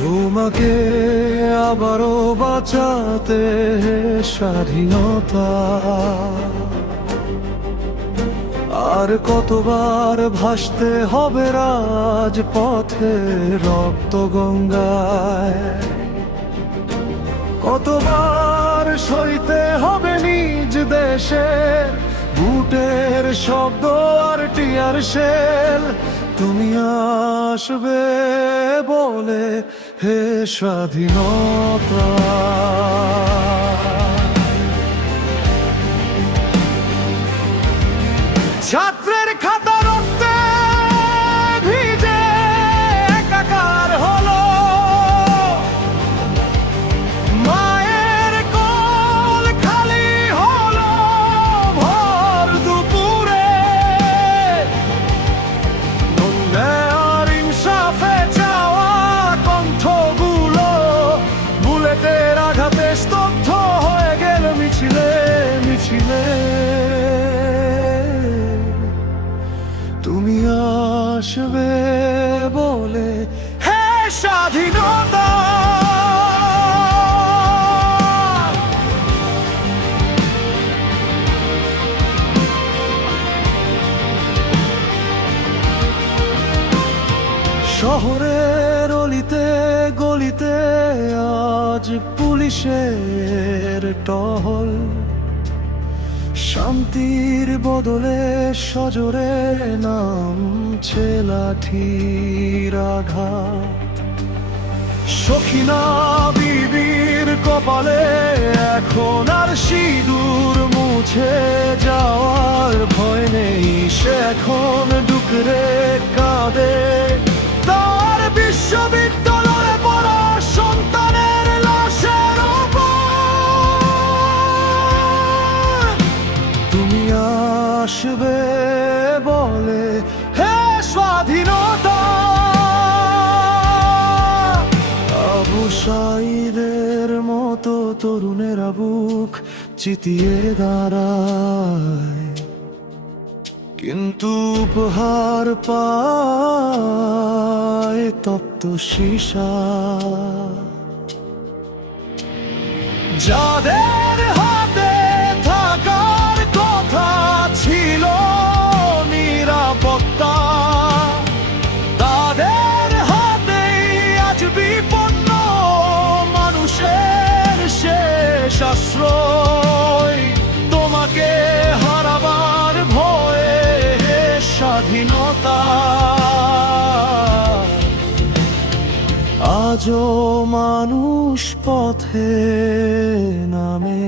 তোমাকে আবারও বাঁচাতে স্বাধীনতা, আর কতবার ভাসতে হবে রাজপথে রক্ত গঙ্গায়, কতবার সইতে হবে নিজ দেশের বুটের শব্দ আর টিয়ার শেল। তুমি আসবে বলে হে স্বাধীনতা। ছাত্রের খাতা রক্তে ভিজে একাকার হলো, মায়ের কোল খালি হলো ভর দুপুরে। আর ইনসাফে চাওয়া কণ্ঠগুলো বুলেটের আঘাতে স্তব্ধ হয়ে গেল মিছিলে মিছিলে। তুমি আসবে বলে হে স্বাধীনতা। শহরের অলিতে গলিতে আজ পুলিশের টহল, শান্তির বদলে সজোরে নামছে লাঠির আঘাত। সখিনা বিবির কপালে এখন আর সিঁদুর মুছে যাওয়ার ভয় নেই, সে এখন ডুকরে কাঁদে তার বিশ্ববিদ্যালয়ে পড়া সন্তানের লাশের উপর। তুমি আসবে বলে হে স্বাধীনতা। আবু সাঈদের মতো তরুণেরা বুক চিতিয়ে দাঁড়ায়, কিন্তু উপহার পায় তপ্ত সীসা। যাদের হাতে থাকার কথা ছিল নিরাপত্তা, তাদের হাতেই আজ বিপন্ন মানুষের শেষ আশ্রয়। তোমাকে হারাবার ভয়ে হে স্বাধীনতা, আজও মানুষ পথে নামে।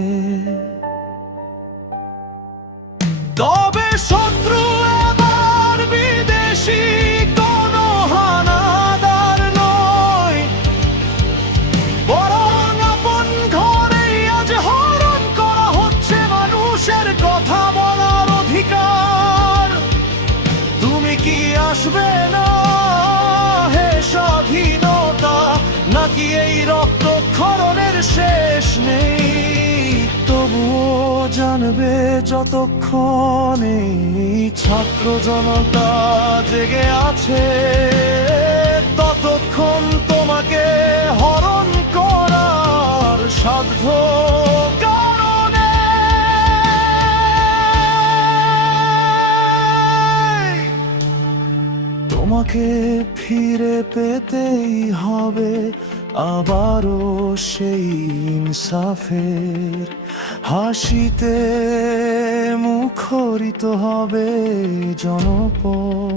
তবে শত্রু এবার বিদেশি কোনো হানাদার নয়, বরং আপন ঘরেই আজ হরণ করা হচ্ছে মানুষের কথা বলার অধিকার। তুমি কি আসবে না হে স্বাধীনতা, নাকি এই রক্তক্ষরণের শেষ নেই? তবুও জানবে যতক্ষণে ছাত্র জনতা জেগে আছে, ততক্ষণ তোমাকে হরণ করার সাধ্য কারণে। তোমাকে ফিরে পেতেই হবে আবারও সেই ইনসাফের হাসিতে মুখরিত হবে জনপদ।